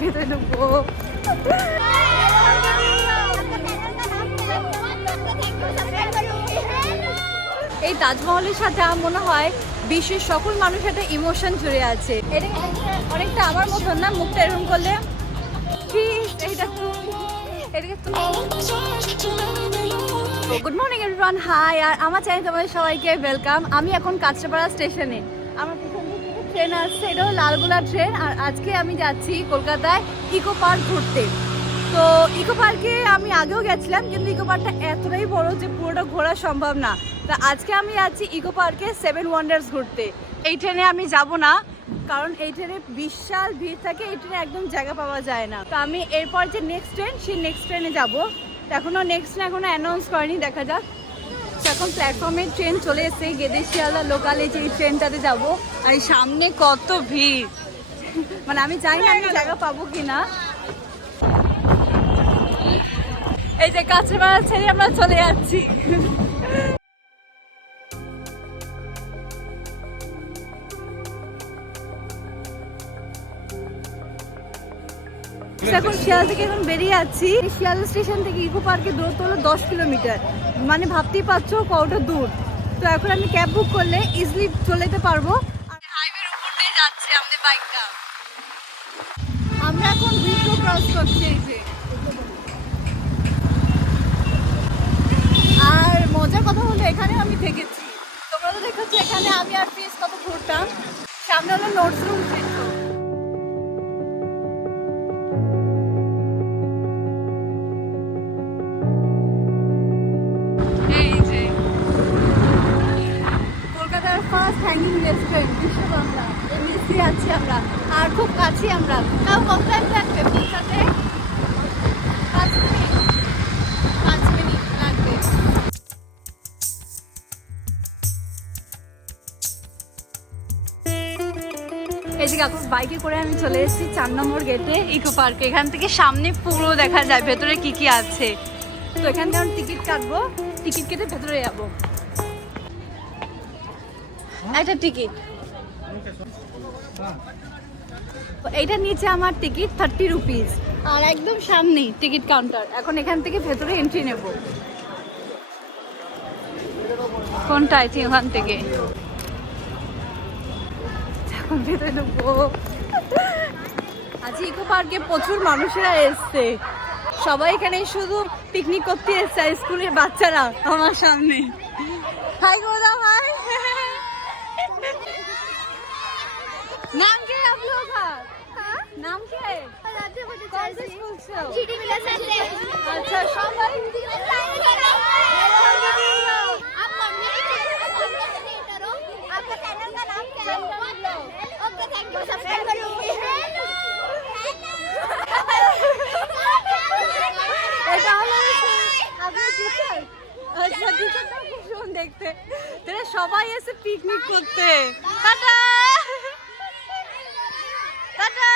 ভেতরে ঢুকবো। এই তাজমহলের সাথে আমার মনে হয় বিশ্বের সকল মানুষের একটা ইমোশন জুড়ে আছে। এটা অনেকটা আমার মতন না, মুখটা এরকম করলে গুড মর্নিং এভরিওয়ান, হাই। আর আমার চ্যানেল তোমাদের সবাইকে ওয়েলকাম। আমি এখন কাঁচরাপাড়া স্টেশনে, আমার পিছন দিকে ট্রেন আসছে, এটা হলো লালগোলা ট্রেন। আর আজকে আমি যাচ্ছি কলকাতায় ইকো পার্ক ঘুরতে। তো ইকো পার্কে আমি আগেও গেছিলাম, কিন্তু ইকো পার্কটা এতটাই বড় যে পুরোটা ঘোরা সম্ভব না। তা আজকে আমি যাচ্ছি ইকো পার্কে 7 ওয়ান্ডার্স ঘুরতে। এই ট্রেনে আমি যাব না, কারণ এই ট্রেনে বিশাল ভিড় থাকে, এই ট্রেনে একদম জায়গা পাওয়া যায় না। তো আমি এরপর যে নেক্সট ট্রেন, সেই নেক্সট ট্রেনে যাবো। এখনও নেক্সট ট্রেন এখনও অ্যানাউন্স করেনি, দেখা যাক। এখন প্ল্যাটফর্মে ট্রেন চলে এসেছে, গেদে শিয়ালদা লোকালে যে ট্রেনটাতে যাবো। আর এই সামনে কত ভিড়, মানে আমি জানি না আমি জায়গা পাবো কিনা। এই যে কাঁচরাপাড়া ছেড়ে আমরা চলে যাচ্ছি। এখন শিয়ালদা থেকে এখন বেরিয়ে যাচ্ছি। শিয়ালদা স্টেশন থেকে ইকো পার্কে দূরত্ব হলো 10 কিলোমিটার, মানে ভাবতেই পারছো কতটা দূর। তো এখন আমি ক্যাব বুক করলে ইজিলি চলে যেতে পারবো। আর হাইওয়ের উপর দিয়ে যাচ্ছে আমাদের বাইকটা। আমরা এখন ব্রিজ ক্রস করছি, এই যে। আর মজার কথা হলো এখানে আমি থেকেছি, তোমরা তো দেখেছো এখানে আমি আর প্রিন্স কত ঘুরতাম। সামনে হলো notes room. First hanging restaurant Biswa Bangla, MSc আছি আমরা, আর খুব কাছে আমরা। তাও কত টাইম লাগবে পৌঁছাতে? 5 মিনিট লাগবে। এই যে কাকু বাইকে করে আমি চলে এসেছি 4 নম্বর গেটে ইকো পার্কে। এখান থেকে সামনে পুরো দেখা যায় ভেতরে কি কি আছে। তো এখান থেকে আমি টিকিট কাটবো, টিকিট কেটে ভেতরে যাবো। একটা টিকিট, এইটা নিচে আমার টিকিট 30 রুপিস। আর একদম সামনেই টিকিট কাউন্টার। এখন এখান থেকে ভেতরে এন্ট্রি নেব। কোনটা? আই থিঙ্ক ওখান থেকে। এখন ভেতরে ঢুকবো। আজ ইকো পার্কে প্রচুর মানুষেরা এসছে, সবাই এখানে শুধু পিকনিক করতে এসছে। স্কুলের বাচ্চারা আমার সামনে। হাই করে দাও, হাই। नाम क्या है आप लोगों का? नाम क्या है? कौन से स्कूल से हो? अच्छा, सबाई आप मम्मी हो? आपका चैनल का नाम क्या है? ओके, थैंक यू, सब्सक्राइब करो। এটা হলো আপনি টিচার? আচ্ছা, টিচারটা খুব সুন্দর দেখতে। তারা সবাই এসে পিকনিক করতে। Tata tata.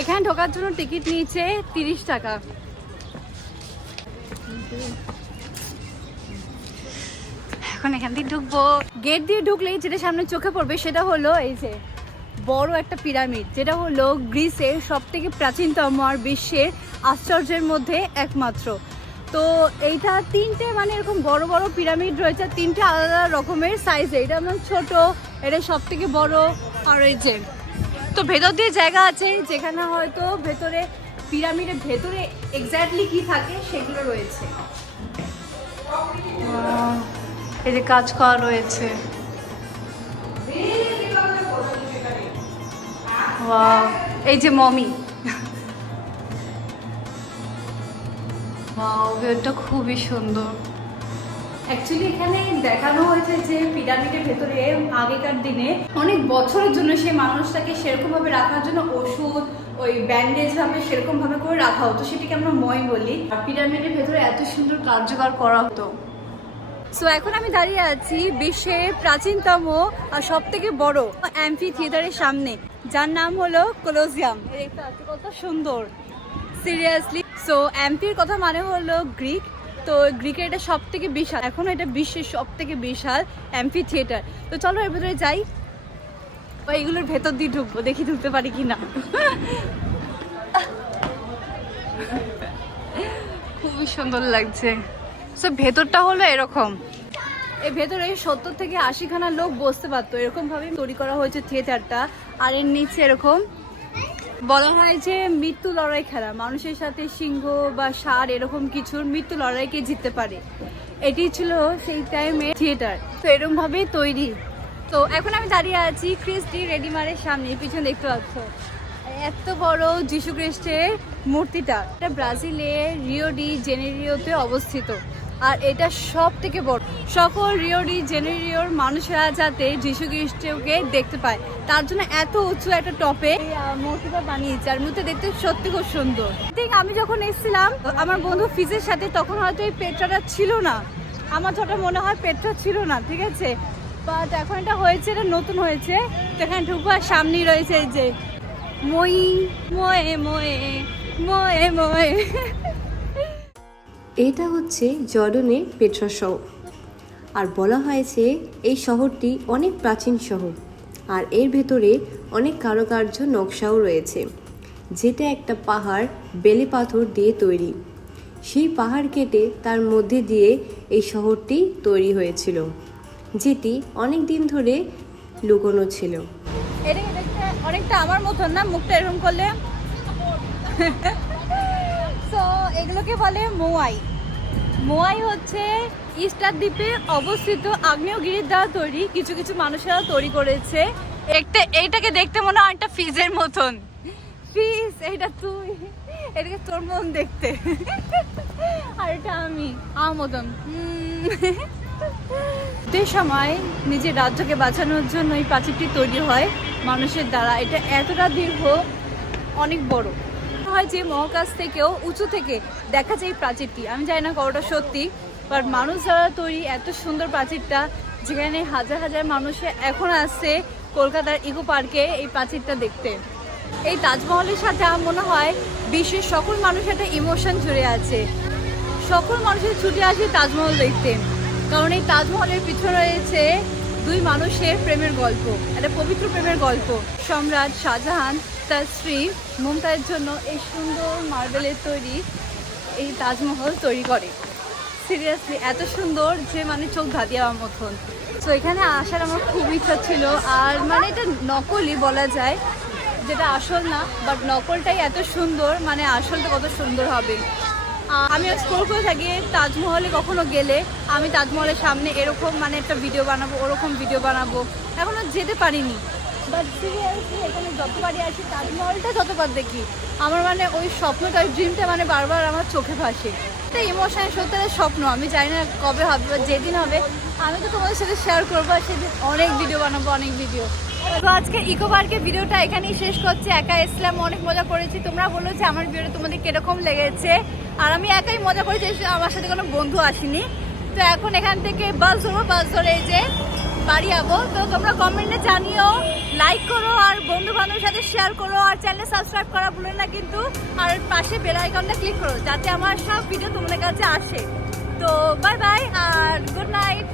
এখানে ঢোকার জন্য টিকিট নিয়েছে 30 টাকা। এখন এখান থেকে ঢুকবো। গেট দিয়ে ঢুকলেই যেটা সামনে চোখে পড়বে সেটা হলো এই যে বড় একটা পিরামিড, যেটা হলো গ্রিসের সব থেকে প্রাচীনতম আর বিশ্বের আশ্চর্যের মধ্যে একমাত্র। তো এইটা 3টে মানে এরকম বড় বড় পিরামিড রয়েছে, 3টে আলাদা রকমের সাইজে। এটা যেমন ছোট, এটা সব থেকে বড়। আর এই যে তো ভেতর দিয়ে জায়গা আছে যেখানে হয়তো ভেতরে পিরামিডের ভেতরে এক্স্যাক্টলি কি থাকে সেগুলো রয়েছে। এই যে কাজ করা রয়েছে। এই যে মমি, এটা খুবই সুন্দর। অ্যাকচুয়ালি এখানে দেখানো হয়েছে যে পিরামিডের ভেতরে আগেকার দিনে অনেক বছরের জন্য সেই মানুষটাকে সেরকমভাবে রাখার জন্য ওষুধ, ওই ব্যান্ডেজ ভাবে সেরকমভাবে করে রাখা হতো, সেটাকে আমরা মই বলি। আর পিরামিডের ভেতরে এত সুন্দর কার্যকর করা হতো। সো এখন আমি দাঁড়িয়ে আছি বিশ্বের প্রাচীনতম আর সব থেকে বড় অ্যাম্ফি থিয়েটারের সামনে, যার নাম হলো কলোজিয়াম। কত সুন্দর, সিরিয়াসলি। সো অ্যাম্ফির কথা মানে হলো গ্রিক, তো গ্রিকের এটা সব থেকে বিশাল, এখনো এটা বিশ্বের সব থেকে বিশাল অ্যাম্ফি থিয়েটার। তো চলো এর ভেতরে যাই। বা এগুলোর ভেতর দিয়ে ঢুকবো, দেখি ঢুকতে পারি কিনা। খুবই সুন্দর লাগছে। সো ভেতরটা হলো এরকম, এই ভেতরে 70 থেকে 80 খানা লোক বসতে পারতো, এরকম ভাবে তৈরি করা হয়েছে থিয়েটারটা। আর এর নিচে এরকম বলা হয় যে মৃত্যু লড়াই খেলা, মানুষের সাথে সিংহ বা ষাঁড় এরকম কিছুর মৃত্যু লড়াইকে জিততে পারে। এটি ছিল সেই টাইমে থিয়েটার, তো এরকম ভাবেই তৈরি। তো এখন আমি দাঁড়িয়ে আছি ক্রিস ডি রেডিমারের সামনে, পিছনে দেখতে পাচ্ছ এত বড় যিশু খ্রিস্টের মূর্তিটা। এটা ব্রাজিলের রিও ডি জেনেরিওতে অবস্থিত, আর এটা সব থেকে বড়। সকল রিও ডি জেনেরিওর মানুষেরা যাতে যিশু খ্রিস্টকে দেখতে পায়, তার জন্য এত উঁচু একটা টপে মূর্তিটা বানিয়েছে। আর মূর্তি দেখতে সত্যি খুব সুন্দর। ঠিক আমি যখন এসেছিলাম আমার বন্ধু ফিজের সাথে, তখন হয়তো এই পেট্রাটা ছিল না, আমার যেটা মনে হয় পেট্রা ছিল না, ঠিক আছে। বাট এখন এটা হয়েছে, এটা নতুন হয়েছে। এখানে ঢুকবার সামনেই রয়েছে এই যে মই ময়ে ময়ে ময়ে ময়ে। এটা হচ্ছে জর্ডনের পেট্রা শহর, আর বলা হয়েছে এই শহরটি অনেক প্রাচীন শহর, আর এর ভেতরে অনেক কারুকার্য নকশাও রয়েছে, যেটা একটা পাহাড় বেলে পাথর দিয়ে তৈরি। সেই পাহাড় কেটে তার মধ্যে দিয়ে এই শহরটি তৈরি হয়েছিল, যেটি অনেক দিন ধরে লুকোনো ছিল। এটাকে দেখতে অনেকটা আমার মতন না, মুখটা এরকম করলে। তো এগুলোকে বলে মোয়াই। মোয়াই হচ্ছে ইস্টার দ্বীপে অবস্থিত আগ্নেয়গিরির দ্বারা তৈরি, কিছু কিছু মানুষেরা তৈরি করেছে। এইটাকে দেখতে মনে হয় একটা ফিজের মতন। ফিজ এইটা তুই, এটাকে তোর মতন দেখতে, আর এটা আমি আমার মতন। যে সময় নিজের রাজ্যকে বাঁচানোর জন্য এই প্রাচীরটি তৈরি হয় মানুষের দ্বারা। এটা এতটা দীর্ঘ, অনেক বড় হয় যে মহাকাশ থেকেও উঁচু থেকে দেখা যায় এই প্রাচীরটি। আমি জানি না কতটা সত্যি, বাট মানুষ দ্বারা তৈরি এত সুন্দর প্রাচীরটা, যেখানে হাজার হাজার মানুষ এখন আসছে কলকাতার ইকো পার্কে এই প্রাচীরটা দেখতে। এই তাজমহলের সাথে আমার মনে হয় বিশ্বের সকল মানুষের একটা ইমোশন জুড়ে আছে, সকল মানুষের ছুটে আসে তাজমহল দেখতে। কারণ এই তাজমহলের পিছনে রয়েছে দুই মানুষের প্রেমের গল্প, একটা পবিত্র প্রেমের গল্প। সম্রাট শাহজাহান তার স্ত্রী মুমতাজের জন্য এই সুন্দর মার্বেলের তৈরি এই তাজমহল তৈরি করে। সিরিয়াসলি এত সুন্দর যে মানে চোখ ধাঁধিয়ে আমার মতন। তো এখানে আসার আমার খুব ইচ্ছা ছিল। আর মানে এটা নকলই বলা যায়, যেটা আসল না, বাট নকলটাই এত সুন্দর, মানে আসলটা কত সুন্দর হবে। আমি স্ক্রল করে থাকি তাজমহলে কখনো গেলে আমি তাজমহলের সামনে এরকম মানে একটা ভিডিও বানাবো, ওরকম ভিডিও বানাবো। এখনো যেতে পারিনি, বাট সিরিয়াসলি এখানে যতবারই আসি তাজমহলটা যতবার দেখি আমার মানে ওই স্বপ্নটা, ওই ড্রিমটা মানে বারবার আমার চোখে ভাসে। একটা ইমোশনাল সত্যের স্বপ্ন, আমি জানি না কবে হবে বা যেদিন হবে আমি তো তোমাদের সাথে শেয়ার করবো, আর সেদিন অনেক ভিডিও বানাবো, অনেক ভিডিও। তো আজকে ইকো পার্কের ভিডিওটা এখানেই শেষ করছি। একা এসলাম, অনেক মজা করেছি। তোমরা বলো যে আমার ভিডিওটা তোমাদের কিরকম লেগেছে। আর আমি একাই মজা করেছি, আমার সাথে কোনো বন্ধু আসেনি। তো এখন এখান থেকে বাস ধরবো, বাস ধরে এই যে বাড়ি যাবো। তো তোমরা কমেন্টে জানিও, লাইক করো আর বন্ধু বান্ধবের সাথে শেয়ার করো, আর চ্যানেল সাবস্ক্রাইব করা ভুলো না কিন্তু। আর পাশে বেল আইকনটা ক্লিক করো যাতে আমার সব ভিডিও তোমাদের কাছে আসে। তো বাই বাই আর গুড নাইট।